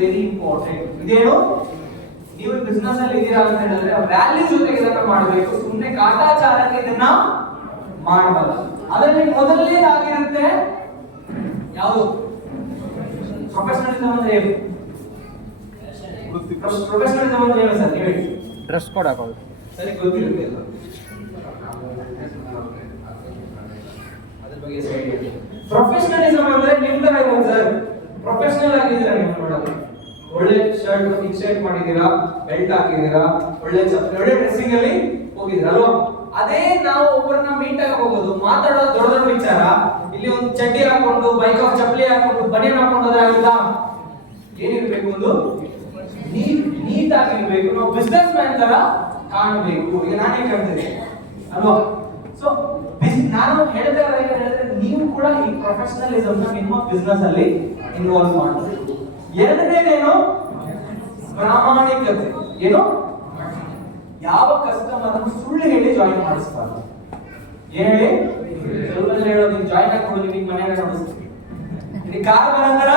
Very important. ಇದೇನು ನೀವು business ಅಲ್ಲಿ ಇದ್ದೀರಾ ಅಂತ ಹೇಳಿದ್ರೆ ವ್ಯಾಲ್ಯೂ ಜೊತೆಗೆ ಇದನ್ನ ಮಾಡಬೇಕು. ಸುಮ್ಮನೆ ಕಾಟಾಚಾರಕ್ಕೆ ಇದನ್ನ ಮಾಡಬಾರದು. ಅದರಲ್ಲಿ ಮೊದಲನೇದಾಗಿರುತ್ತೆ ಯಾವುದು? ಪ್ರೊಫೆಷನಲಿಸಮ್ ಅಂದ್ರೆ ಏನು? ಪ್ರೊಫೆಷನಲಿಸಮ್ ಅಂದ್ರೆ ಏನು ಸರ್? ಹೇಳಿ. ಡ್ರೆಸ್ ಕೋಡ್ ಹಾಕೋದು ಸರಿ, ಗೊತ್ತಿರುತ್ತೆ ಅದ್ರ ಬಗ್ಗೆ ಸರಿ. ಪ್ರೊಫೆಷನಲಿಸಮ್ ಅಂದ್ರೆ ನಿಮ್ ತರ ಇರೋದು ಸರ್. ಪ್ರೊಫೆಷನಲ್ ಆಗಿದ್ದೀರಾ ನೀವು ನೋಡೋದು. ಒಳ್ಳೆ ಶರ್ಟ್ ಇನ್ಶರ್ಟ್ ಮಾಡಿದೀರಾ, ಬೆಲ್ಟ್ ಹಾಕಿದೀರಾ, ಒಳ್ಳೆ ಡ್ರೆಸ್ಸಿಂಗ್ ಅಲ್ಲಿ ಹೋಗಿದ್ದೀರಾ ಅಲ್ವಾ? ಅದೇ ನಾವು ಒಬ್ಬರನ್ನ ಮೀಟ್ ಆಗಿ ಹೋಗೋದು, ಮಾತಾಡೋದು ದೊಡ್ಡ ದೊಡ್ಡ ವಿಚಾರ. ಇಲ್ಲಿ ಒಂದು ಚಡ್ಡಿ ಹಾಕೊಂಡು, ಬೈಕ್ ಆಫ್ ಚಪ್ಪಲಿ ಹಾಕೊಂಡು, ಬನಿಯನ್ ಹಾಕೊಂಡೋದ್ರಾಗಿಲ್ಲ. ಏನಿರ್ಬೇಕು? ಒಂದು ನೀಟ್ ಆಗಿರ್ಬೇಕು. ನಾವು ಬಿಸ್ನೆಸ್ ಮ್ಯಾನ್ ತರ ಕಾಣಬೇಕು. ಈಗ ನಾನೇ ಕಾಣ್ತೇನೆ ಅಲ್ವಾ? ಸೊ ನಾನು ಹೇಳ್ತಾ ಹೇಳಿದ್ರೆ ನೀವು ಕೂಡ ಈ ಪ್ರೊಫೆಷನಲಿಸಮ್ ನ ನಿಮ್ಮ ಬಿಸ್ನೆಸ್ ಅಲ್ಲಿ ಇನ್ವಾಲ್ವ್ ಮಾಡಬೇಕು. ಎರಡನೇದೇನು? ಪ್ರಾಮಾಣಿಕತೆ. ಏನು? ಯಾವ ಕಸ್ಟಮರ್ ಸುಳ್ಳು ಹೇಳಿ ಜಾಯಿನ್ ಮಾಡಿಸಬಾರ್ದು. ಏನ್ ಹೇಳಿ? ಸ್ವಲ್ಪ ಜನ ಹೇಳೋದು, ನೀವು ಜಾಯಿನ್ ಹಾಕೊಂಡು ನಿಮಗೆ ಮನೆಯಾಗ ನೋಡಿಸ್ತೀನಿ, ನಿಮಗೆ ಕಾರ್ ಬರಂತರ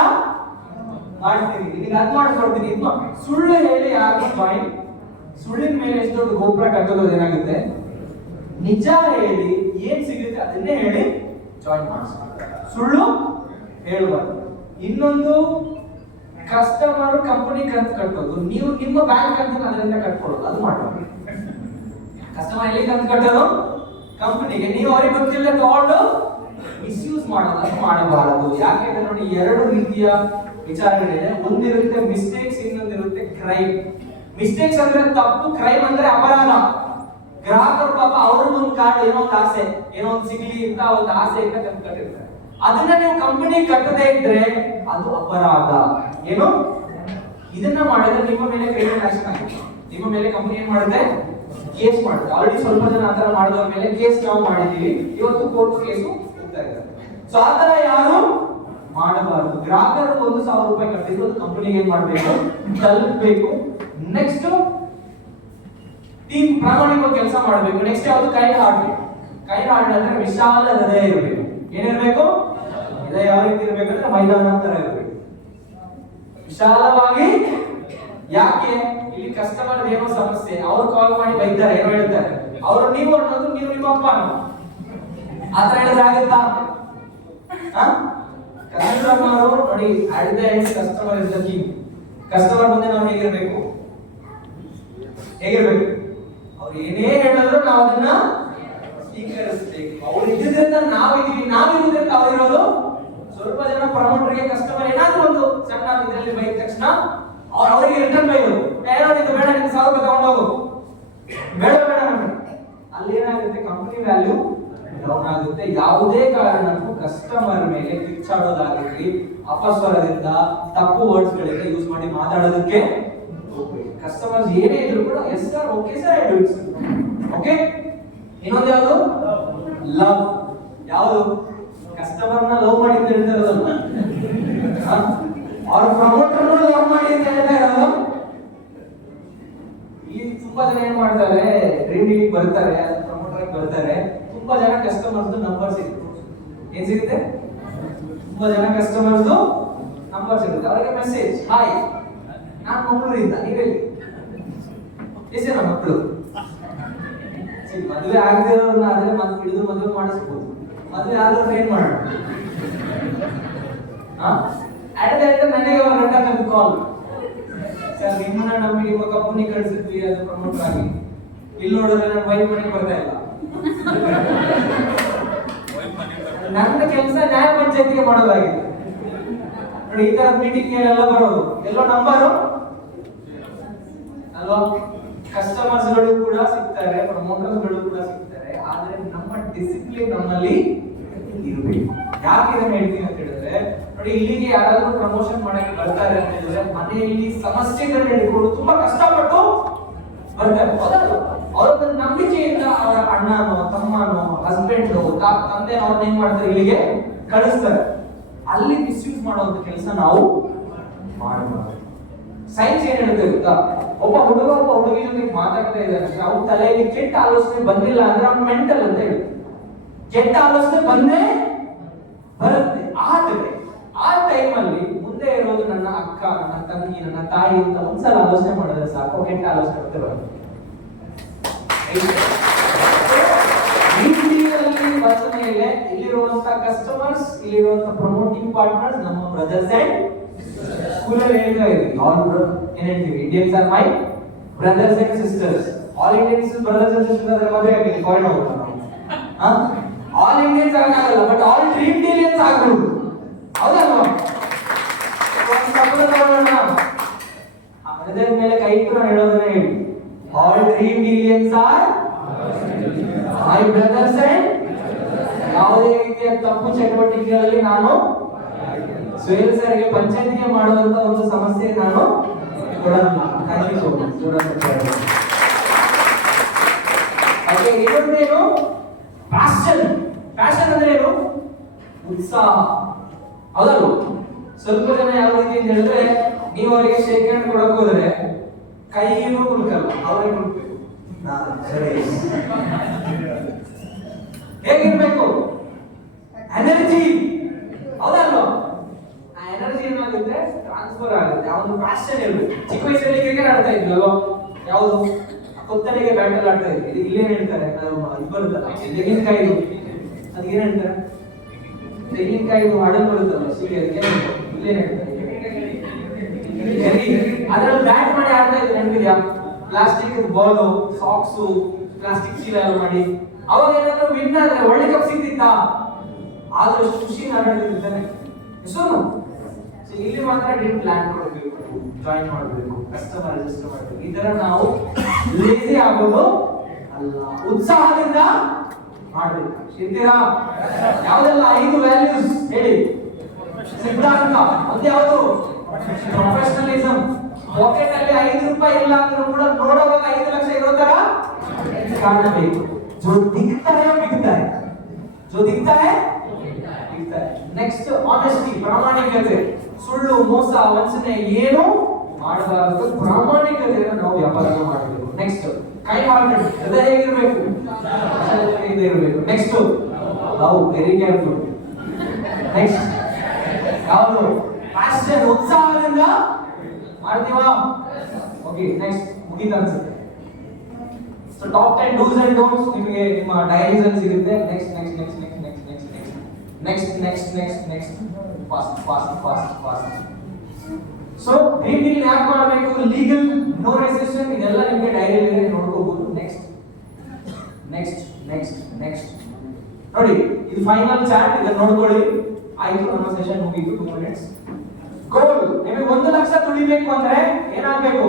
ಮಾಡ್ತೀನಿ, ನಿಮಗೆ ಅದ್ ಮಾಡ್ಕೊಡ್ತೀನಿ. ಸುಳ್ಳು ಹೇಳಿ ಯಾರು ಜಾಯಿನ್? ಸುಳ್ಳಿನ ಮೇಲೆ ಎಷ್ಟು ದೊಡ್ಡ ಗೋಪುರ ಕಟ್ಟೋದು ಏನಾಗುತ್ತೆ? ನಿಜ ಹೇಳಿ ಏನ್ ಸಿಗುತ್ತೆ ಅದನ್ನೇ ಹೇಳಿ ಜಾಯಿನ್ ಮಾಡಿಸ್ತಾರೆ. ಸುಳ್ಳು ಹೇಳಬಾರ್ದು. ಇನ್ನೊಂದು, ಕಸ್ಟಮರ್ ಕಂಪನಿ ಕಂತು ಕಟ್ಟೋದು, ನೀವು ನಿಮ್ಮ ಬ್ಯಾಂಕ್ ಅಂತ ಅದರಿಂದ ಕಟ್ಕೊಳ್ಳೋದು, ಅದು ಮಾಡಬಾರ್ದು. ಕಸ್ಟಮರ್ ಎಲ್ಲಿ ಕಂತು ಕಟ್ಟೋದು? ಕಂಪನಿಗೆ. ನೀವು ಅವ್ರಿಗೆ ಗೊತ್ತಿಲ್ಲ ತಗೊಂಡು ಮಿಸ್ಯೂಸ್ ಮಾಡೋದು, ಅದು ಮಾಡಬಾರದು. ಯಾಕೆಂದ್ರೆ ನೋಡಿ, ಎರಡು ರೀತಿಯ ವಿಚಾರಗಳಿದೆ. ಒಂದಿರುತ್ತೆ ಮಿಸ್ಟೇಕ್ಸ್, ಇನ್ನೊಂದಿರುತ್ತೆ ಕ್ರೈಮ್. ಮಿಸ್ಟೇಕ್ಸ್ ಅಂದ್ರೆ ತಪ್ಪು, ಕ್ರೈಮ್ ಅಂದ್ರೆ ಅಪರಾಧ. ಗ್ರಾಹಕರು ಪಾಪ ಅವ್ರಿಗೊಂದು ಕಾರ್ಡ್, ಏನೋ ಒಂದು ಆಸೆ, ಏನೋ ಒಂದು ಸಿಗ್ಲಿ ಅಂತ ಒಂದು ಆಸೆ ಅಂತ ಕಂತು ಕಟ್ಟಿರ್ತಾರೆ. ಅದನ್ನ ನೀವು ಕಂಪನಿ ಕಟ್ಟದೇ ಇದ್ರೆ ಅದು ಅಪರಾಧ. ಏನು? ಇದನ್ನ ಮಾಡಿದ್ರೆ ನಿಮ್ಮ ಮೇಲೆ ಕ್ರಿಮಿನಲ್ ಆಕ್ಷನ್ ಆಗುತ್ತೆ. ನಿಮ್ಮ ಮೇಲೆ ಕಂಪನಿ ಏನ್ ಮಾಡುತ್ತೆ? ಕೇಸ್ ಮಾಡುತ್ತೆ. ಆಲ್ರೆಡಿ ಸ್ವಲ್ಪ ಜನ ಆತರ ಮಾಡಿದವ್ರ ಮೇಲೆ ಕೇಸ್ ನಾವು ಮಾಡಿದೀವಿ. ಇವತ್ತು ಕೋರ್ಟ್ ಕೇಸು ಹೋಗ್ತಾ ಇದ್ದಾರೆ. ಸೊ ಆತರ ಯಾರು ಮಾಡಬಾರದು. ಗ್ರಾಹಕರು 1,000 ರೂಪಾಯಿ ಕಟ್ಟಿದ್ರು ಕಂಪನಿಗೆ ಏನ್ ಮಾಡಬೇಕು? ತಲುಪಬೇಕು. ನೆಕ್ಸ್ಟ್ ಟೀಮ್ ಪ್ರಾಮಾಣಿಕ ಕೆಲಸ ಮಾಡಬೇಕು. ನೆಕ್ಸ್ಟ್ ಯಾವುದು? Kind heart. ಕೈಂಡ್ ಹಾರ್ಟ್ ಅಂದ್ರೆ ವಿಶಾಲ ಹೃದಯ ಇರಬೇಕು. ಏನಿರ್ಬೇಕು? ಹೃದಯ ಯಾವ ರೀತಿ ಇರ್ಬೇಕಂದ್ರೆ ಮೈದಾನ ತರ ಇರಬೇಕು, ವಿಶಾಲವಾಗಿ. ಯಾಕೆ? ಇಲ್ಲಿ ಕಸ್ಟಮರ್ ಏನೋ ಸಮಸ್ಯೆ, ಅವ್ರು ಕಾಲ್ ಮಾಡಿ ಬೈತಾರೆ, ಏನೋ ಹೇಳ್ತಾರೆ, ಅವರು ನೀವು ಅನ್ನೋದು ನೀವು ನಿಮ್ಮ ಅಪ್ಪ ಅನ್ನೋ ಆತರ ಹೇಳಿದ್ರೆ ಆಗುತ್ತಾ? ಕಸ್ಟಮರ್ ನೋಡಿ, at the end customer is the king. Customer ಮುಂದೆ ನಾವು ಹೇಗಿರ್ಬೇಕು? ಅವ್ರು ಏನೇ ಹೇಳಿದ್ರು ನಾವು ಅದನ್ನ ಸ್ವೀಕರಿಸಬೇಕು. ಅವ್ರು ಇದ್ದಿದ್ರಿಂದ ನಾವಿದೀವಿ, ನಾವಿರೋದ್ರಿಂದ ಅವರಿರೋದು. ಸ್ವಲ್ಪ ಜನ ಪ್ರಮೋಟರ್ಗೆ ಕಸ್ಟಮರ್ ಏನಾದ್ರೂ ಒಂದು ಸಣ್ಣ ಇದರಲ್ಲಿ ಬೈದ ತಕ್ಷಣ ಅವರಿಗೆ ರಿಟರ್ನ್ ಬೈಯೋದು, ಏನೋ ನಿಂದು ಬೇಡ, ನಿಂದು 1,000 ರೂಪಾಯಿ ತಗೊಂಡೋಗು, ಬೇಡ ಅಂದ್ರೆ ಅಲ್ಲಿ ಏನಾಗುತ್ತೆ? ಕಂಪನಿ ವ್ಯಾಲ್ಯೂ ಡೌನ್ ಆಗುತ್ತೆ. ಯಾವುದೇ ಕಾರಣಕ್ಕೂ ಕಸ್ಟಮರ್ ಮೇಲೆ ಕಿಚ್ಚಾಡೋದಾಗಿರ್ಲಿ, ಅಪಸ್ವರದಿಂದ, ತಪ್ಪು ವರ್ಡ್ಸ್ ಗಳಿಂದ ಯೂಸ್ ಮಾಡಿ ಮಾತಾಡೋದಕ್ಕೆ ಕಸ್ಟಮರ್ಸ್ ಏನೇ ಇದ್ರು ಕೂಡ yes sir, okay sir, I do it sir, okay. ಇನ್ನೊಂದು ಯಾವುದು? ಲವ್. ಯಾವುದು? ಕಸ್ಟಮರ್ ನ ಲವ್ ಮಾಡಿ ಅಂತ ಹೇಳ್ತಾ ಇರೋದಲ್ಲ, ಅವ್ರ ಪ್ರಮೋಟರ್ ಲವ್ ಮಾಡಿ ಅಂತ ಹೇಳ್ತಾ ಇರೋದು. ಈ ತುಂಬಾ ಜನ ಏನ್ ಮಾಡ್ತಾರೆ? ಡ್ರೀಮ್ ಡೀಲಿಂಗ್ ಬರ್ತಾರೆ, ಪ್ರಮೋಟರ್ ಬರ್ತಾರೆ. ತುಂಬಾ ಜನ ಕಸ್ಟಮರ್ಸ್ ನಂಬರ್ ಸಿಗುತ್ತೆ. ಏನ್ ಸಿಗುತ್ತೆ? ತುಂಬಾ ಜನ ಕಸ್ಟಮರ್ಸ್ ನಂಬರ್ ಸಿಗುತ್ತೆ. ಅವರಿಗೆ ಮೆಸೇಜ್, ಹಾಯ್, ನಾನು ಮಂಗಳೂರಿಂದ, ನೀವೆಲ್ಲಿ? ಎಷ್ಟೇ ನಮ್ಮ ಮಕ್ಕಳು? ಮದುವೆ ಆಗದಿರೋರ್ನ ಆದ್ರೆ ಮತ್ತೆ ಹಿಡಿದು ಮದುವೆ ಮಾಡಿಸ್ಬೋದು. ಮದುವೆ ಆದವ್ರನ್ನ ಏನ್ ಮಾಡೋಣ? ನನಗೆ ಅವ್ರ ಗಂಡ ಕಾಲ್, ಸರ್ ನಿಮ್ಮನ್ನ ನಮಗೆ ನಿಮ್ಮ ಕಂಪನಿ ಕಳಿಸಿದ್ವಿ, ಅದು ಪ್ರಮೋಟರ್ ಆಗಿ. ಇಲ್ಲಿ ನೋಡಿದ್ರೆ ನನ್ನ ವೈಫ್ ಮನೆಗೆ ಬರ್ತಾ ಇಲ್ಲ. ನನ್ನ ಕೆಲಸ ನ್ಯಾಯ ಪಂಚಾಯತಿಗೆ ಮಾಡೋದಾಗಿದೆ ನೋಡಿ. ಈ ತರ ಮೀಟಿಂಗ್ ಎಲ್ಲ ಬರೋದು ಎಲ್ಲೋ ನಂಬರು ಅಲ್ವಾ? ಕಸ್ಟಮರ್ಸ್ ಗಳು ಕೂಡ ಸಿಗ್ತಾರೆ, ಪ್ರಮೋಟರ್ಸ್ ಗಳು ಕೂಡ ಸಿಗ್ತಾರೆ. ಆದ್ರೆ ನಮ್ಮ ಡಿಸಿಪ್ಲಿನ್ ನಮ್ಮಲ್ಲಿ ಇರಬೇಕು. ಯಾಕೆ ಇದನ್ನ ಹೇಳ್ತೀನಿ ಅಂತ ಹೇಳಿದ್ರೆ, ನೋಡಿ, ಇಲ್ಲಿಗೆ ಯಾರಾದ್ರೂ ಪ್ರಮೋಷನ್ ಮಾಡಕ್ಕೆ ಬರ್ತಾರೆ ಅಂತ ಹೇಳಿದ್ರೆ ಮನೆಯಲ್ಲಿ ಸಮಸ್ಯೆಗಳನ್ನ ಹಿಡ್ಕೊಂಡು ತುಂಬಾ ಕಷ್ಟಪಟ್ಟು ಬರ್ತಾರೆ. ಅವ್ರ ನಂಬಿಕೆಯಿಂದ ಅವರ ಅಣ್ಣನೋ, ತಮ್ಮನೋ, ಹಸ್ಬೆಂಡ್, ತಂದೆ ಅವ್ರನ್ನ ಏನ್ ಮಾಡ್ತಾರೆ? ಇಲ್ಲಿಗೆ ಕಳಿಸ್ತಾರೆ. ಅಲ್ಲಿ ಮಿಸ್ಯೂಸ್ ಮಾಡುವಂತ ಕೆಲಸ ನಾವು ಮಾಡಬಾರದು. ಸೈನ್ಸ್ ಏನ್ ಹೇಳುತ್ತೆ ಗೊತ್ತಾ? ಒಬ್ಬ ಹುಡುಗ ಒಬ್ಬ ಹುಡುಗಿ ಜೊತೆ ಮಾತಾಡ್ತಾ ಇದ್ದಾನೆ, ಅವ್ನ ತಲೆಯಲ್ಲಿ ಕೆಟ್ಟ ಆಲೋಚನೆ ಬಂದಿಲ್ಲ ಅಂದ್ರೆ ಅವ್ನ ಮೆಂಟಲ್ ಅಂತ ಹೇಳುತ್ತೆ. ಕೆಟ್ಟ ಆಲೋಚನೆ ಬಂದೇ ಬರುತ್ತೆ. ಆದ್ರೆ ಆ ಟೈಮಲ್ಲಿ ಮುಂದೆ ಇರೋದು ನನ್ನ ಅಕ್ಕ, ಅಕ್ಕ, ನನ್ನ ತಂಗಿ, ನನ್ನ ತಾಯಿ ಅಂತ ಒಂದ್ಸಲ ಆಲೋಚನೆ ಮಾಡಿದ್ರೆ ಸಾಕು, ಕೆಟ್ಟ ಆಲೋಚನೆ ಮತ್ತೆ ಬರುತ್ತೆ. ಬಂದ ಮೇಲೆ ಇಲ್ಲಿರುವಂತ ಕಸ್ಟಮರ್ಸ್, ಇಲ್ಲಿರುವಂತ ಪ್ರಮೋಟಿಂಗ್ ಪಾರ್ಟ್ನರ್ಸ್ ನಮ್ಮ ಬ್ರದರ್ಸ್ ಅಂಡ್ ಸ್ಕೂಲಲ್ಲಿ ಹೇಳ್ತಾ ಇದ್ವಿ, ಏನ್ ಹೇಳ್ತೀವಿ, Indians are my brothers and sisters. All Indians brothers and sisters ಅಂದ್ರೆ ಮದುವೆ ಆಗಿದೆ, ಫಾರಿನ್ ಹೋಗ್ತಾರೆ ನಾವು. ಆಲ್ ಇಂಡಿಯನ್ಸ್ ಆಗಲ್ಲ, ಬಟ್ ಆಲ್ ಡ್ರೀಮ್ ಇಂಡಿಯನ್ಸ್ ಆಗ್ಬೋದು, ಹೌದಲ್ವಾ? ಹೃದಯದ ಮೇಲೆ ಕೈ ಇಟ್ಟು ಹೇಳೋದನ್ನ ಹೇಳಿ, all dream Indians are my brothers and. ಯಾವುದೇ ರೀತಿಯ ತಪ್ಪು ಚಟುವಟಿಕೆಗಳಲ್ಲಿ ನಾನು ಸುಹೇಲ್ ಸರ್ಗೆ ಪಂಚಾಯತಿಗೆ ಮಾಡುವಂತ ಒಂದು ಸಮಸ್ಯೆ ನಾನು ಕೊಡಲ್ಲ. Thank you so much. Okay, ಇನ್ನೊಂದೇನು, ಪ್ಯಾಷನ್. ಪ್ಯಾಷನ್ ಅಂದ್ರೆ ಏನು? ಉತ್ಸಾಹ, ಹೌದಲ್ವ? ಸ್ವಲ್ಪ ಜನ ಯಾವ ರೀತಿ ಅಂತ ಹೇಳಿದ್ರೆ, ನೀವು ಅವರಿಗೆ ಶೇಕ್ ಹ್ಯಾಂಡ್ ಕೊಡಕ್ ಹೋದ್ರೆ ಕೈಯೂ ಕುಲ್ಕಲ್ಲ, ಅವರೇ ಕುಲ್ಬೇಕು. ಹೇಗಿರ್ಬೇಕು? ಎನರ್ಜಿ, ಹೌದಲ್ವ? ಆ ಎನರ್ಜಿ ಏನಾಗುತ್ತೆ, ಟ್ರಾನ್ಸ್ಫರ್ ಆಗುತ್ತೆ. ಆ ಒಂದು ಪ್ಯಾಷನ್ ಇರಬೇಕು. ಚಿಕ್ಕ ವಯಸ್ಸಲ್ಲಿ ಕ್ರಿಕೆಟ್ ಆಡ್ತಾ ಇದ್ವಲ್ವ, ಯಾವುದು ಕೊತ್ತಲಿಗೆ ಬ್ಯಾಟಲ್ ಆಡ್ತಾ ಇದ್ವಿ. ಇದು ಇಲ್ಲೇನ್ ಹೇಳ್ತಾರೆ, ಇದು ಬರುತ್ತಲ್ಲ ತೆಂಗಿನಕಾಯಿದು, ಅದಕ್ಕೇನ್ ಹೇಳ್ತಾರೆ? ತೆಂಗಿನಕಾಯಿದು ಹಾಡಲ್ ಬರುತ್ತಲ್ಲ, ಸೀರೆ, ಅದಕ್ಕೆ ಇಲ್ಲೇನ್ ಹೇಳ್ತಾರೆ? ಅದ್ರಲ್ಲಿ ಬ್ಯಾಟ್ ಮಾಡಿ ಆಡ್ತಾ ಇದ್ರು, ನೆನಪಿದ್ಯಾ? ಪ್ಲಾಸ್ಟಿಕ್ ಬಾಲು, ಸಾಕ್ಸು, ಪ್ಲಾಸ್ಟಿಕ್ ಚೀಲ ಎಲ್ಲ ಮಾಡಿ. ಅವಾಗ ಏನಾದ್ರು ವಿನ್ ಆದ್ರೆ ವರ್ಲ್ಡ್ ಕಪ್ ಸಿಗ್ತಿತ್ತ? ಆದ್ರೆ ಖುಷಿ ನಾಡಿದ್ದಾನೆ. ಇಲ್ಲಿ ಮಾತ್ರ ಡ್ರೀಮ್ ಪ್ಲಾನ್ ಮಾಡಬೇಕು, ಜಾಯಿನ್ ಮಾಡಬೇಕು, ಕಸ್ಟಮರ್ ರಿಜಿಸ್ಟರ್ ಮಾಡಬೇಕು. ಈ ತರ ನಾವು ಲೇಜಿ ಆಗೋದು ಅಲ್ಲ, ಉತ್ಸಾಹದಿಂದ ಮಾಡಬೇಕು. ಇರ್ತೀರಾ? ಯಾವ್ದೆಲ್ಲ 5 ವ್ಯಾಲ್ಯೂಸ್ ಹೇಳಿ? ಸಿದ್ಧಾಂತ ಒಂದು ಯಾವುದು? ಪ್ರೊಫೆಷನಲಿಸಮ್. ಪಾಕೆಟ್ ಅಲ್ಲಿ 5 ರೂಪಾಯಿ ಇಲ್ಲ ಅಂದ್ರೂ ಕೂಡ ನೋಡುವಾಗ 5 ಲಕ್ಷ ಇರೋ ತರ ಕಾಣಬೇಕು. जो दिखता है बिकता है, जो दिखता है बिकता है. ನೆಕ್ಸ್ಟ್ ಆನೆಸ್ಟಿ, ಪ್ರಾಮಾಣಿಕತೆ. ಸುಳ್ಳು, ಮೋಸ, ವಂಚನೆ ಏನು ಮಾಡಬಾರದು. ಪ್ರಾಮಾಣಿಕತೆಯನ್ನು ನಾವು ವ್ಯಾಪಾರ ಮಾಡಬೇಕು. ನೆಕ್ಸ್ಟ್ ಕೈಂಡ್ ಹಾರ್ಟೆಡ್, ಹೃದಯ ಹೇಗಿರಬೇಕು? ಇರಬೇಕು. Next love, very careful. Next ಯಾವುದು? ಪ್ಯಾಷನ್, ಉತ್ಸಾಹದಿಂದ ಮಾಡ್ತೀವಾ? ಓಕೆ, ನೆಕ್ಸ್ಟ್ ಮುಗಿತ ಅನ್ಸುತ್ತೆ. So top 10 dos and don'ts ನಿಮಗೆ ನಿಮ್ಮ ಡೈರೀಸ್ ಅಲ್ಲಿ ಸಿಗುತ್ತೆ. Next next next next next next next next next fast fast fast fast. So dream deal ಯಾಕೆ ಮಾಡಬೇಕು? ಲೀಗಲ್, ನೋ ರೆಸಿಸ್ಟೆನ್ಸ್, ಇದೆಲ್ಲ ನಿಮಗೆ ಡೈರಿಯಲ್ಲಿ ನೋಡ್ಕೋಬಹುದು. ನೆಕ್ಸ್ಟ್ ನೆಕ್ಸ್ಟ್ ನೆಕ್ಸ್ಟ್ ನೆಕ್ಸ್ಟ್ ನೋಡಿ, ಇದು ಫೈನಲ್ ಚಾಟ್, ಇದನ್ನ ನೋಡ್ಕೊಳ್ಳಿ. ಆಯ್ತು, ನಮ್ಮ ಸೆಷನ್ ಮುಗಿತು. 2 ಮಿನಿಟ್ಸ್. ಗೋಲ್, ನಿಮಗೆ 1 ಲಕ್ಷ ದುಡಿಬೇಕು ಅಂದ್ರೆ ಏನಾಗಬೇಕು?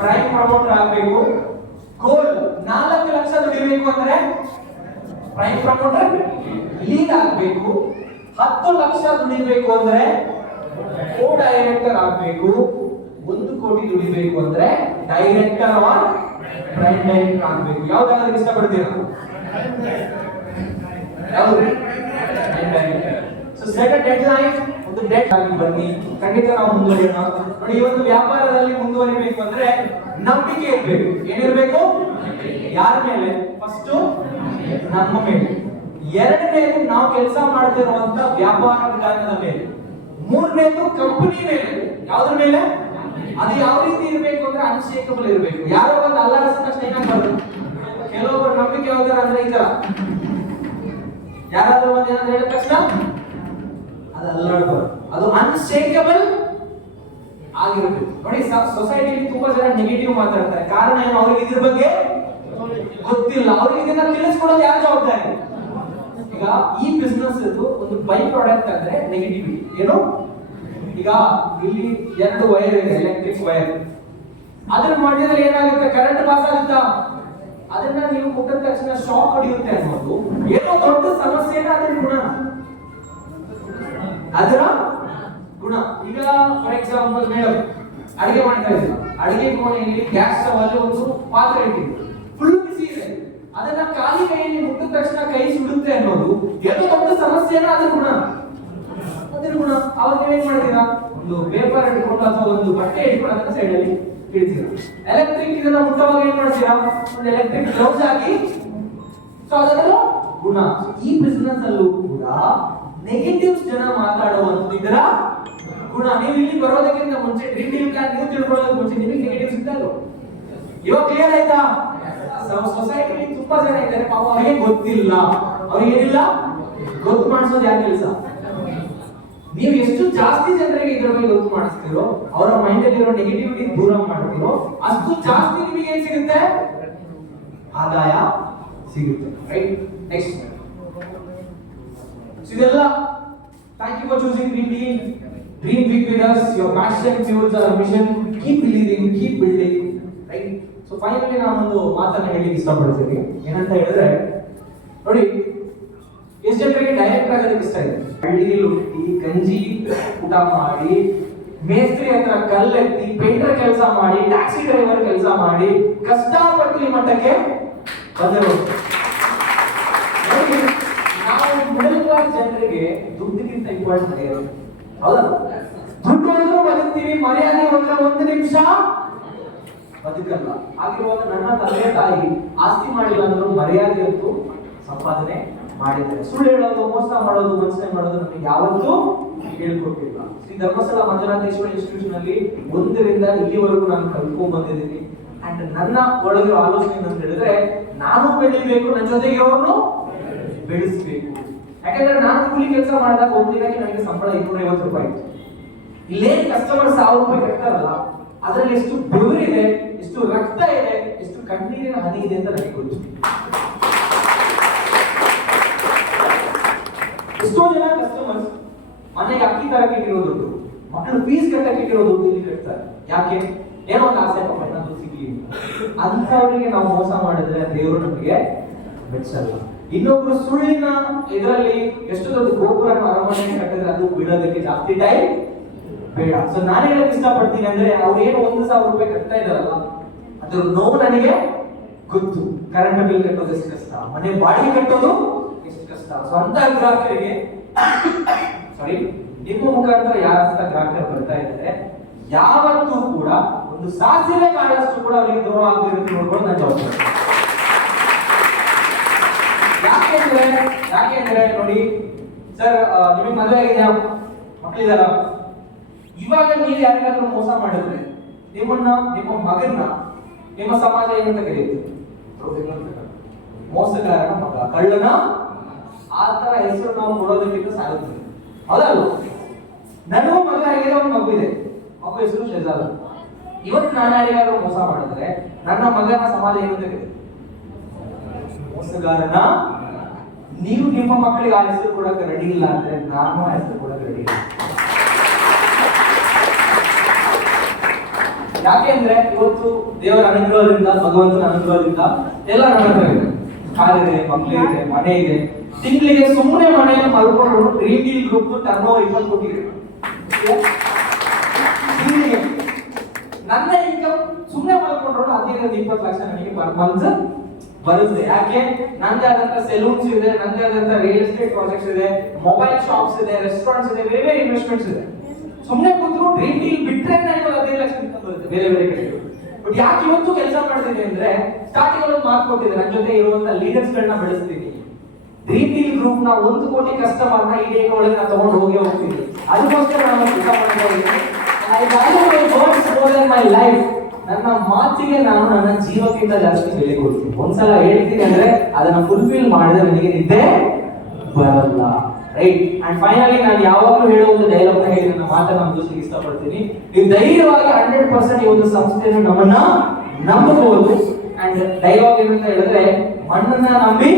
ಪ್ರೈಮ್ ಪ್ರಮೋಟರ್ ಆಗಬೇಕು. ಗೋಲ್ 4 ಲಕ್ಷ ದುಡಿಬೇಕು ಅಂದ್ರೆ ಪ್ರೈಮ್ ಪ್ರಮೋಟರ್ ಲೀಡ್ ಆಗಬೇಕು. 10 ಲಕ್ಷ ದುಡಿಬೇಕು ಅಂದ್ರೆ ಕೋ ಡೈರೆಕ್ಟರ್ ಆಗಬೇಕು. 1 ಕೋಟಿ ದುಡಿಬೇಕು ಅಂದ್ರೆ ಡೈರೆಕ್ಟರ್ ಆರ್ ಪ್ರೈಮ್ ಡೈರೆಕ್ಟರ್ ಆಗಬೇಕು. ಯಾವ್ದಾದ್ರು ಇಷ್ಟಪಡ್ತೀರಾ? ಯಾವುದು? ಸೊ ಸೆಟ್ ಅ ಡೆಡ್ಲೈನ್, ಒಂದು ಡೆಡ್ ಆಗಿ ಬನ್ನಿ, ಖಂಡಿತ ನಾವು ಮುಂದುವರಿಯೋಣ. ನೋಡಿ, ಈ ಒಂದು ವ್ಯಾಪಾರದಲ್ಲಿ ಮುಂದುವರಿಬೇಕು ಅಂದ್ರೆ ನಂಬಿಕೆ ಇರಬೇಕು. ಏನಿರಬೇಕು? ಯಾರ ಮೇಲೆ? ಫಸ್ಟ್ ನಮ್ಮ ಮೇಲೆ. ಎರಡನೇದು ನಾವು ಕೆಲಸ ಮಾಡ್ತಿರುವಂತ ವ್ಯಾಪಾರ ವಿಧಾನದ ಮೇಲೆ. ಮೂರನೇದು ಕಂಪನಿ ಮೇಲೆ. ಯಾವ್ದ್ರ ಮೇಲೆ? ಅದು ಯಾವ ರೀತಿ ಇರಬೇಕು ಅಂದ್ರೆ ಅನ್ಶೇಕಬಲ್ ಇರಬೇಕು. ಯಾರೋ ಒಂದು ಅಲ್ಲಾಡಿಸಿದ ತಕ್ಷಣ ಏನಾಗ್ಬಾರ್ದು. ಕೆಲವೊಬ್ಬರು ನಂಬಿಕೆ ಹೋದಾರ ಅಂದ್ರೆ ಈ ತರ, ಯಾರಾದ್ರೂ ಒಂದು ಏನಾದ್ರು ಹೇಳಿದ ತಕ್ಷಣ ಅದು ಅಲ್ಲಾಡಬಾರ್ದು, ಅದು ಅನ್ಶೇಕಬಲ್ ಆಗಿರಬೇಕು. ನೋಡಿ, ಸೊಸೈಟಿಯಲ್ಲಿ ತುಂಬಾ ಜನ ನೆಗೆಟಿವ್ ಮಾತಾಡ್ತಾರೆ. ಕಾರಣ ಏನು? ಅವ್ರಿಗೆ ಇದ್ರ ಬಗ್ಗೆ ಗೊತ್ತಿಲ್ಲ. ಅವ್ರಿಗೆ ಇದನ್ನ ತಿಳಿಸ್ಕೊಡೋದು ಯಾರು ಜವಾಬ್ದಾರಿ? ಈಗ ಈ ಬಿಸ್ನೆಸ್ ಒಂದು ಬೈ ಪ್ರಾಡಕ್ಟ್ ಅಂದ್ರೆ ನೆಗೆಟಿವಿಟಿ ಏನು? ಈಗ ಇಲ್ಲಿ 2 ವೈರ್ ಇದೆ, ಎಲೆಕ್ಟ್ರಿಕ್ ವೈರ್. ಅದನ್ನ ಮಾಡಿದ್ರೆ ಏನಾಗುತ್ತೆ? ಕರೆಂಟ್ ಪಾಸ್ ಆಗುತ್ತಾ? ಅದನ್ನ ನೀವು ಮುಟ್ಟಿದ ತಕ್ಷಣ ಶಾಕ್ ಹೊಡೆಯುತ್ತೆ ಅನ್ನೋದು ಏನೋ ದೊಡ್ಡ ಸಮಸ್ಯೆ. ಅದರ ಗುಣ, ಅದರ ಗುಣ. ಈಗ ಫಾರ್ ಎಕ್ಸಾಂಪಲ್, ಮೇಡಮ್ ಅಡಿಗೆ ಮಾಡ್ತಾ ಇದ್ದೀವಿ. ಅಡಿಗೆ ಕೋಣೆಯಲ್ಲಿ ಗ್ಯಾಸ್ ಸ್ಟವ್ ಅಲ್ಲಿ ಒಂದು ಪಾತ್ರೆ ಇಟ್ಟಿದ್ದೀವಿ, ಫುಲ್ ಬಿಸಿ ಇದೆ. ಅದನ್ನ ಖಾಲಿ ಕೈಯಲ್ಲಿ ಮುಟ್ಟಿದ ತಕ್ಷಣ ಕೈ ಸುಡುತ್ತೆ ಅನ್ನೋದು ಏನೋ ದೊಡ್ಡ ಸಮಸ್ಯೆನ ಅದ್ರ ಗುಣ, ಅದ್ರ ಗುಣ. ಅವಾಗ ನೀವೇನ್ ಮಾಡ್ತೀರಾ? ಒಂದು ಪೇಪರ್ ಇಟ್ಕೊಂಡು ಅಥವಾ ಒಂದು ಬಟ್ಟೆ ಇಟ್ಕೊಂಡು ಅದನ್ನ ಸೈಡ್ ಅಲ್ಲಿ ಇಡ್ತೀರಾ. ಎಲೆಕ್ಟ್ರಿಕ್ ಇದನ್ನ ಮುಟ್ಟುವಾಗ ಏನ್ ಮಾಡ್ತೀರಾ? ಒಂದು ಎಲೆಕ್ಟ್ರಿಕ್ ಗ್ಲೌಸ್ ಹಾಕಿ. ಸೊ ಅದರ ಗುಣ. ಈ ಬಿಸ್ನೆಸ್ ಅಲ್ಲೂ ಕೂಡ ನೆಗೆಟಿವ್ಸ್ ಜನ ಮಾತಾಡುವಂತ ಇದರ ಗುಣ. ನೀವು ಇಲ್ಲಿ ಬರೋದಕ್ಕಿಂತ ಮುಂಚೆ ಡ್ರೀಮ್ ಡೀಲ್ ಪ್ಲಾನ್ ನೀವು ತಿಳ್ಕೊಳ್ಳೋದಕ್ಕೆ ಮುಂಚೆ ನಿಮಗೆ ನೆಗೆಟಿವ್ ಸಿಗ್ತಲ್ಲ. ಇವಾಗ ಕ್ಲಿಯರ್ ಆಯ್ತಾ? ಸೊಸೈಟಿಲಿ ತುಂಬಾ ಜನ ಇದ್ದಾರೆ ಪಾಪ ಅವರಿಗೆ ಗೊತ್ತಿಲ್ಲ. ಅವ್ರಿಗೆ ಏನಿಲ್ಲ ಗೊತ್ತು ಮಾಡಿಸೋದು ಯಾರ ಕೆಲಸ? ನೀವು ಎಷ್ಟು ಜಾಸ್ತಿ ಜನರಿಗೆ ಇದ್ರ ಬಗ್ಗೆ ಗೊತ್ತು ಮಾಡಿಸ್ತೀರೋ, ಅವರ ಮೈಂಡ್ ಅಲ್ಲಿರೋ ನೆಗೆಟಿವಿಟಿ ದೂರ ಮಾಡ್ತೀರೋ, ಅಷ್ಟು ಜಾಸ್ತಿ ನಿಮಗೆ ಏನ್ ಸಿಗುತ್ತೆ? ಆದಾಯ ಸಿಗುತ್ತೆ. ರೈಟ್? ನೆಕ್ಸ್ಟ್ ಇದೆಲ್ಲ thank you for choosing dream deal. Dream big with us. Your passion fuels our mission. Keep believing, keep building. Right? So finally ನಾನೊಂದು ಮಾತನ್ನ ಹೇಳಿಕ್ಕೆ ಇಷ್ಟಪಡ್ತೀನಿ. ಏನಂತ ಹೇಳಿದ್ರೆ, ನೋಡಿ ಎಷ್ಟು ಜನರಿಗೆ ಡೈರೆಕ್ಟ್ ಆಗೋದಕ್ಕೆ ಇಷ್ಟ ಇದೆ? ಹಳ್ಳಿಯಲ್ಲಿ ಹುಟ್ಟಿ ಗಂಜಿ ಊಟ ಮಾಡಿ, ಮೇಸ್ತ್ರಿ ಹತ್ರ ಕಲ್ಲೆತ್ತಿ, ಪೇಂಟರ್ ಕೆಲಸ ಮಾಡಿ, ಟ್ಯಾಕ್ಸಿ ಡ್ರೈವರ್ ಕೆಲಸ ಮಾಡಿ ಕಷ್ಟಪಟ್ಟು ಈ ಮಟ್ಟಕ್ಕೆ ಬಂದಿರೋದು. ನಾವು ಮಿಡಲ್ ಕ್ಲಾಸ್ ಜನರಿಗೆ ದುಡ್ಡಿಗಿಂತ ಇಂಪಾರ್ಟೆಂಟ್ ಇರೋದು. ಹೌದಾ? ದುಡ್ಡು ಹೋದ್ರೂ ಬದುಕ್ತೀವಿ, ಮರ್ಯಾದೆ ಹೋದ್ರೆ ಒಂದು ನಿಮಿಷ ಬದುಕಲ್ಲ. ಆಗಿರುವಾಗ ನನ್ನ ತಂದೆ ತಾಯಿ ಆಸ್ತಿ ಮಾಡಿಲ್ಲ ಅಂದ್ರೂ ಮರ್ಯಾದೆ ಅಂತೂ ಸಂಪಾದನೆ ಮಾಡಿದ್ದಾರೆ. ಸುಳ್ಳು ಹೇಳೋದು, ಮೋಸ ಮಾಡೋದು, ವಂಚನೆ ಮಾಡೋದು ನಮಗೆ ಯಾವತ್ತೂ ಹೇಳ್ಕೊಟ್ಟಿಲ್ಲ. ಶ್ರೀ ಧರ್ಮಸ್ಥಳ ಮಂಜುನಾಥೇಶ್ವರ ಇನ್ಸ್ಟಿಟ್ಯೂಷನ್ ಅಲ್ಲಿ 1ರಿಂದ ಇಲ್ಲಿವರೆಗೂ ನಾನು ಕಲ್ತ್ಕೊಂಡ್ ಬಂದಿದ್ದೀನಿ. ಅಂಡ್ ನನ್ನ ಒಳಗಿರೋ ಆಲೋಚನೆ ಅಂತ ಹೇಳಿದ್ರೆ, ನಾನು ಬೆಳಿಬೇಕು, ನನ್ನ ಜೊತೆಗೆ ಅವ್ರನ್ನು ಬೆಳೆಸಬೇಕು. ಯಾಕಂದ್ರೆ ನಾನು ಕೂಲಿ ಕೆಲಸ ಮಾಡಿದಾಗ ಒಂದು ದಿನಕ್ಕೆ ನನಗೆ ಸಂಬಳ 250 ರೂಪಾಯಿ ಇತ್ತು. ಇಲ್ಲೇನ್ ಕಸ್ಟಮರ್ 1000 ರೂಪಾಯಿ ಕಟ್ತಾರಲ್ಲ, ಅದರಲ್ಲಿ ಎಷ್ಟು ಬೆವರಿದೆ, ಎಷ್ಟು ರಕ್ತ ಇದೆ, ಎಷ್ಟು ಕಣ್ಣೀರಿನ ಹನಿ ಇದೆ ಅಂತ ನನಗೆ ಗೊತ್ತು. ಎಷ್ಟೋ ಜನ ಕಸ್ಟಮರ್ಸ್ ಮನೆಗೆ ಅಕ್ಕಿ ತರಕ್ಕೆ ಇಟ್ಟಿರೋ ದುಡ್ಡು, ಮಕ್ಕಳು ಫೀಸ್ ಕಟ್ಟಕ್ಕೆ ಇಟ್ಟಿರೋ ದುಡ್ಡು ಇಲ್ಲಿ ಕಟ್ತಾರೆ. ಯಾಕೆ? ಏನೋ ಒಂದು ಆಸೆ, ಏನಾದ್ರು ಸಿಗ್ಲಿ. ಅಂಥವರಿಗೆ ನಾವು ಮೋಸ ಮಾಡಿದ್ರೆ ದೇವರು ನಮಗೆ ಮೆಚ್ಚಲ್ಲ. ಇನ್ನೊಬ್ರು ಸುಳ್ಳಿನ ಇದರಲ್ಲಿ ಎಷ್ಟು ದೊಡ್ಡ ಗೋಪುರ ಅರಮನೆ ಕಟ್ಟಿದ್ರೆ ಅದು ಬಿಡೋದಕ್ಕೆ ಜಾಸ್ತಿ ಟೈಮ್ ಬೇಡ. ಸೊ ನಾನು ಹೇಳಕ್ ಇಷ್ಟಪಡ್ತೀನಿ ಅಂದ್ರೆ, ಅವ್ರು ಏನು 1000 ರೂಪಾಯಿ ಕಟ್ತಾ ಇದಾರಲ್ಲ, ಅದ್ರ ನೋವು ನನಗೆ ಗೊತ್ತು. ಕರೆಂಟ್ ಬಿಲ್ ಕಟ್ಟೋದು ಎಷ್ಟು ಕಷ್ಟ, ಮನೆ ಬಾಡಿಗೆ ಕಟ್ಟೋದು ಎಷ್ಟು ಕಷ್ಟ. ಸೊ ಅಂತ ಗ್ರಾಹಕರಿಗೆ ನಿಮ್ಮ ಮುಖಾಂತರ ಯಾರಂತ ಗ್ರಾಹಕರು ಬರ್ತಾ ಇದ್ದಾರೆ, ಯಾವತ್ತೂ ಕೂಡ ಒಂದು ಸಾಸಿವೆ ಕಾಳಷ್ಟು ಕೂಡ ಅವರಿಗೆ ದ್ರೋಹ ಆಗದಿರೋದು ನೋಡ್ಕೊಂಡು ನಾನು ಜವಾಬ್ದಾರಿ. ಯಾಕೆಂದ್ರೆ ನೋಡಿ ಸರ್, ನಿಮಗೆ ಮದುವೆ ಆಗಿದೆಯಾ, ಮಕ್ಕಳಿದಾರ? ಇವಾಗ ನೀವು ಯಾರಿಗಾದ್ರೂ ಮೋಸ ಮಾಡಿದ್ರೆ ನಿಮ್ಮ ಮಗನ್ನ ನಿಮ್ಮ ಸಮಾಜ ಏನಂತ ಕರೆಯುತ್ತೆ? ಮೋಸಗಾರನ ಮಗ, ಕಳ್ಳನ. ಆ ತರ ಹೆಸರು ನಾವು ಕೊಡೋದಕ್ಕಿಂತ ಸಾಗುತ್ತದೆ. ಹೌದಲ್ಲ? ನನಗೂ ಮಗ ಆಗಿದೆ, ಒಂದು ಮಗು ಇದೆ, ಮಗು ಹೆಸರು ಶೆಜಾದ. ಇವತ್ತು ನಾನು ಯಾರಿಗಾದ್ರೂ ಮೋಸ ಮಾಡಿದ್ರೆ ನನ್ನ ಮಗನ ಸಮಾಜ ಏನಂತ ಕರೆಯುತ್ತೆ? ಮೋಸಗಾರನ. ನೀವು ನಿಮ್ಮ ಮಕ್ಕಳಿಗೆ ಆ ಹೆಸರು ಕೊಡಕ್ಕೆ ರೆಡಿ ಇಲ್ಲ ಅಂದ್ರೆ ನಾನು ಆ ಹೆಸರು ಕೊಡಕ್ಕೆ ರೆಡಿ ಇಲ್ಲ. ಯಾಕೆಂದ್ರೆ ಇವತ್ತು ದೇವರ ಅನುಗ್ರಹದಿಂದ, ಭಗವಂತನ ಅನುಗ್ರಹದಿಂದ ಎಲ್ಲ ನನ್ನ ಹತ್ರ ಇದೆ. ಕಾರಿದೆ, ಮಕ್ಕಳಿದೆ, ಮನೆ ಇದೆ. ತಿಂಗಳಿಗೆ ಸುಮ್ಮನೆ ಮನೆಯನ್ನು ಮಲ್ಕೊಂಡು dream deal group turn over 20 ಕೋಟಿ ಇದೆ. ನನ್ನ ಇನ್ಕಮ್ ಸುಮ್ಮನೆ ಮಲ್ಕೊಂಡ್ರು 15-20 ಲಕ್ಷ ನನಗೆ ಮಂತ್ ಬರುತ್ತೆ. ಯಾಕೆ? ನಂದೇ ಆದಂತ ಸೆಲೂನ್ಸ್ ಇದೆ, ನಂದೇ ಆದಂತ ರಿಯಲ್ ಎಸ್ಟೇಟ್ ಪ್ರಾಜೆಕ್ಟ್ಸ್ ಇದೆ, ಮೊಬೈಲ್ ಶಾಪ್ಸ್ ಇದೆ, ರೆಸ್ಟೋರೆಂಟ್ಸ್ ಇದೆ, ಬೇರೆ ಬೇರೆ ಇನ್ವೆಸ್ಟ್ಮೆಂಟ್ಸ್ ಇದೆ. ಸುಮ್ಮನೆ ಕೂತ್ರು ಡ್ರೀಮ್ ಡೀಲ್ ಬಿಟ್ರೆ ನನಗೆ 15 ಲಕ್ಷ ಇನ್ಕಮ್ ಬರುತ್ತೆ ಬೇರೆ ಬೇರೆ ಕಡೆ. ಬಟ್ ಯಾಕೆ ಇವತ್ತು ಕೆಲಸ ಮಾಡ್ತೀನಿ ಅಂದ್ರೆ, ಸ್ಟಾರ್ಟಿಂಗ್ ಅಲ್ಲಿ ಮಾತು ಕೊಟ್ಟಿದ್ದೆ, ನನ್ನ ಜೊತೆ ಇರುವಂತ ಲೀಡರ್ಸ್ ಗಳನ್ನ ಬೆಳೆಸ್ತೀನಿ. ಡ್ರೀಮ್ ಡೀಲ್ ಗ್ರೂಪ್ ನ 1 ಕೋಟಿ ಕಸ್ಟಮರ್ ನ ಈ ಡೇ ಒಳಗೆ ನಾನು ತಗೊಂಡು ಹೋಗ್ತೀನಿ. ಅದಕ್ಕೋಸ್ಕರ ನಾನು ಕೆಲಸ ಮಾಡ್ತಾ ಇದ್ದೀನಿ. I value my words more than my life. ನನ್ನ ಮಾತಿಗೆ ನಾನು ನನ್ನ ಜೀವಕ್ಕಿಂತ ಜಾಸ್ತಿ ಬೆಲೆ ಕೊಡ್ತೀನಿ. ಒಂದ್ಸಲ ಹೇಳ್ತೀನಿ ಅಂದ್ರೆ ಅದನ್ನ ಫುಲ್ಫಿಲ್ ಮಾಡಿದ್ರೆ ನನಗೆ ನಿದ್ದೆ ಬರಲ್ಲ. ರೈಟ್? ಅಂಡ್ ಫೈನಲಿ ನಾನು ಯಾವಾಗಲೂ ಹೇಳೋ ಒಂದು ಡೈಲಾಗ್ ನ ಹೇಳಿ ನನ್ನ ಮಾತನ್ನ ಮುಗಿಸ್ಲಿಕ್ಕೆ ಇಷ್ಟಪಡ್ತೀನಿ. ನೀವು ಧೈರ್ಯವಾಗಿ 100% ಈ ಒಂದು ಸಂಸ್ಥೆಯನ್ನು ನಮ್ಮನ್ನ ನಂಬಬಹುದು. ಅಂಡ್ ಡೈಲಾಗ್ ಏನಂತ ಹೇಳಿದ್ರೆ, ಮಣ್ಣನ್ನ ನಂಬಿ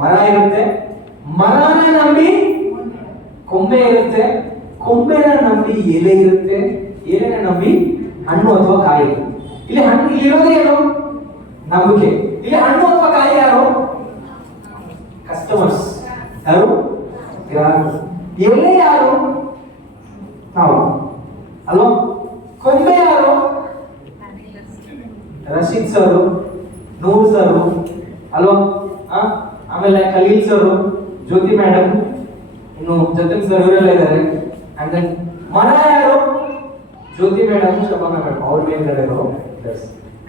ಮರ ಇರುತ್ತೆ, ಮರನ ನಂಬಿ ಕೊಂಬೆ ಇರುತ್ತೆ, ಕೊಂಬೆನ ನಂಬಿ ಎಲೆ ಇರುತ್ತೆ, ಎಲೆನ ನಂಬಿ ಹಣ್ಣು ಅಥವಾ ಕಾಯಿ. ಇಲ್ಲಿ ಹಣ್ಣು ಇರೋದೇ ಏನು? ನಂಬಿಕೆ. ಇಲ್ಲಿ ಹಣ್ಣು ಅಥವಾ ಕಾಯಿ ಯಾರು? ಕಸ್ಟಮರ್ಸ್. ಯಾರು? ಗ್ರಾಹಕರು. ಎಲೆ ಯಾರು? ನಾವು ಅಲ್ವಾ? ಕೊಂಬೆ ಯಾರು? ರಶೀದ್ ಸರ್, ನೂರ್ ಸರ್ ಅಲ್ವಾ? ಆಮೇಲೆ ಖಲೀಲ್ ಸರ್, ಜ್ಯೋತಿ ಮೇಡಮ್, ಇನ್ನು ಜತಿನ್ ಸರ್, ಇವರೆಲ್ಲ ಇದ್ದಾರೆ. ಅಂಡ್ ದೆನ್ ಮರ ಯಾರು? ಜ್ಯೋತಿ ಮೇಡಮ್, ಶೋಭಾ ಮೇಡಮ್, ಅವ್ರ ಮೇಲ್ಗಡೆ ಇರೋ.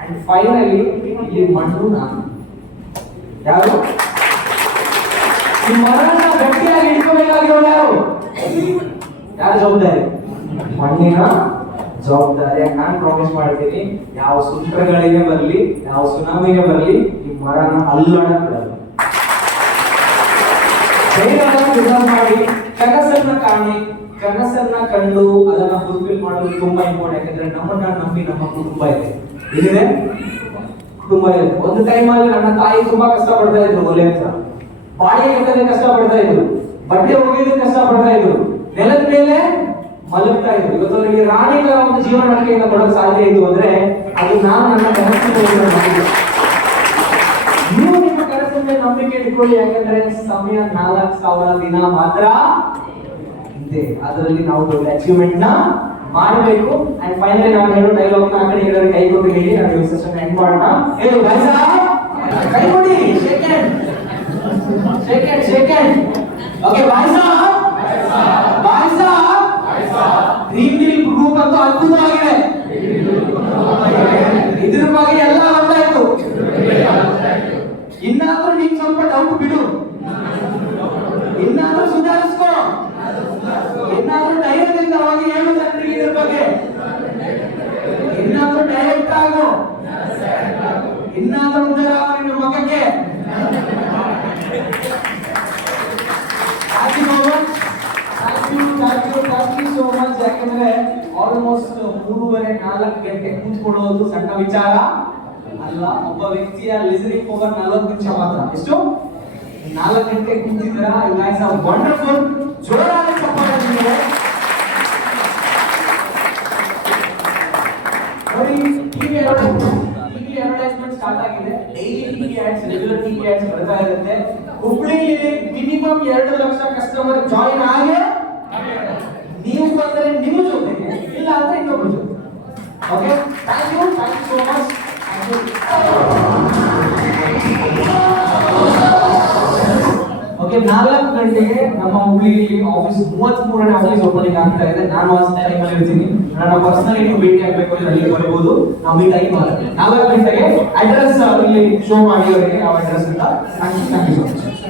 ಅಂಡ್ ಫೈನಲಿ ಇಲ್ಲಿ ಮಣ್ಣು ನಾನು. ಯಾರು? ಈ ಮರನ ಗಟ್ಟಿಯಾಗಿ ಇಟ್ಕೋಬೇಕಾಗಿರೋ ಯಾರು? ಯಾರು ಜವಾಬ್ದಾರಿ? ಮಣ್ಣಿನ ಜವಾಬ್ದಾರಿ. ನಾನು ಪ್ರಾಮಿಸ್ ಮಾಡ್ತೀನಿ, ಯಾವ ಸುಂಟರಗಳಿಗೆ ಬರಲಿ, ಯಾವ ಸುನಾಮಿಗೆ ಬರಲಿ, ಈ ಮರನ ಅಲ್ಲೋಣ ಬಿಡಲ್ಲ. ಮಾಡಿ ಕನಸನ್ನ ಕಾಣಿ, ಕನಸನ್ನ ಕಂಡು ಅದನ್ನ ಫುಲ್ಫಿಲ್ ಮಾಡೋದು ತುಂಬಾ ಇಂಪಾರ್ಟೆಂಟ್. ಯಾಕಂದ್ರೆ ನಮ್ಮನ್ನ ನಂಬಿ ನಮ್ಮ ಕುಟುಂಬ ಇದೆ, ಇಲ್ಲಿದೆ ಕುಟುಂಬ ಇದೆ. ಒಂದು ಟೈಮ್ ಅಲ್ಲಿ ನನ್ನ ತಾಯಿ ತುಂಬಾ ಕಷ್ಟ ಪಡ್ತಾ ಇದ್ರು, ಒಲೆ ಹತ್ರ ಬಾಡಿಗೆ ಕಟ್ಟದೆ ಕಷ್ಟ ಪಡ್ತಾ ಇದ್ರು, ಬಟ್ಟೆ ಒಗೆಯೋದಕ್ಕೆ ಕಷ್ಟ ಪಡ್ತಾ ಇದ್ರು, ನೆಲದ ಮೇಲೆ ಮಲಗ್ತಾ ಇದ್ರು. ಇವತ್ತು ಅವರಿಗೆ ರಾಣಿಗಳ ಒಂದು ಜೀವನ ನಡಿಗೆಯಿಂದ ಕೊಡೋಕೆ ಸಾಧ್ಯ ಇತ್ತು ಅಂದ್ರೆ ಅದು ನಾನು ನನ್ನ ಕನಸಿನ ನೀವು ನಿಮ್ಮ ಕನಸಿನ ಮೇಲೆ ನಂಬಿಕೆ ಇಟ್ಕೊಳ್ಳಿ. ಯಾಕಂದ್ರೆ ಸಮಯ 4000 ದಿನ ಮಾತ್ರ ಇದೆ, ಅದರಲ್ಲಿ ನಾವು ದೊಡ್ಡ ಅಚೀವ್ಮೆಂಟ್ ನ ಮಾಡಬೇಕು. ಅಂಡ್ ಫೈನಲಿ ನಾನು ಹೇಳೋ ಡೈಲಾಗ್ ನ ಕಡೆ ಎಲ್ಲರೂ ಕೈ ಕೊಟ್ಟು ಹೇಳಿ ನಾನು ಈ ಸೆಷನ್ ಎಂಡ್ ಮಾಡೋಣ. ಹೇಳು ಬಾಯ್ಸ, ಕೈ ಕೊಡಿ, shake hand, shake hand, shake hand. Okay boys, boys, dream deal group ಅಂತೂ ಅದ್ಭುತವಾಗಿದೆ. ಇದ್ರ ಬಗ್ಗೆ ಎಲ್ಲ ಗೊತ್ತಾಯ್ತು. ಇನ್ನಾದ್ರೂ ನೀನ್ ಸ್ವಲ್ಪ ಡೌಟ್ ಬಿಡು, ಇನ್ನಾದ್ರೂ ಸುಧಾರಿಸ್ಕೋ, ಇನ್ನಾದ್ರೂ ಧೈರ್ಯದಿಂದ ಹೋಗಿ ಹೇಳು ಜನರಿಗೆ ಇದ್ರ ಬಗ್ಗೆ, ಇನ್ನಾದ್ರೂ ಡೈರೆಕ್ಟ್ ಆಗು, ಇನ್ನಾದ್ರೂ ಉದ್ದಾರ ಆಗು ನಿನ್ನ ಮಗಕ್ಕೆ. Thank you so much. ಯಾಕಂದ್ರೆ ಆಲ್ಮೋಸ್ಟ್ 3:30-4 ಗಂಟೆ ಕೂತ್ಕೊಳ್ಳೋದು ಸಣ್ಣ ವಿಚಾರ ಅಲ್ಲ. ಒಬ್ಬ ವ್ಯಕ್ತಿಯ ಲಿಸನಿಂಗ್ ಪವರ್ 40 ನಿಮಿಷ ಮಾತ್ರ. ಎಷ್ಟು? 4 ಗಂಟೆ ಕೂತಿದ್ದೀರಾ. You guys are wonderful. ಜೋರಾಗಿ ಚಪ್ಪಾಳೆ ನಿಮಗೆ. ನೋಡಿ, ಟಿವಿ ಅಡ್ವರ್ಟೈಸ್ಮೆಂಟ್ ಸ್ಟಾರ್ಟ್ ಆಗಿದೆ. Daily TV ads, regular TV ads ಬರ್ತಾ ಇರುತ್ತೆ. ಹುಬ್ಳಿಯಲ್ಲಿ ಮಿನಿಮಮ್ 2 ಲಕ್ಷ ಕಸ್ಟಮರ್ ಜಾಯಿನ್ ಆಗಿ ನೀವು ಬಂದರೆ ನಿಮ್ಮ ಜೊತೆಗೆ, ಇಲ್ಲ ಅಂದ್ರೆ ಇನ್ನೊಬ್ಬರ ಜೊತೆ. Okay, thank you so much. Okay, 4 ಗಂಟೆಗೆ ನಮ್ಮ ಹುಬ್ಳಿಯಲ್ಲಿ ಆಫೀಸ್ 33ನೇ ಆಫೀಸ್ ಓಪನಿಂಗ್ ಆಗ್ತಾ ಇದೆ. ನಾನು ಆ ಟೈಮಲ್ಲಿ ಇರ್ತೀನಿ. ನನ್ನ ಪರ್ಸನಲಿ ನೀವು ಭೇಟಿ ಆಗಬೇಕು ಅಂದ್ರೆ ಅಲ್ಲಿ ಬರ್ಬೋದು, ನಾವು ಮೀಟ್ ಆಗಿ ಮಾತಾಡ್ತೀವಿ. 4 ಗಂಟೆಗೆ ಅಡ್ರೆಸ್ ಇಲ್ಲಿ ಶೋ ಮಾಡಿ ಅವರಿಗೆ ಯಾವ ಅಡ್ರೆಸ್ ಅಂತ. Thank you so much.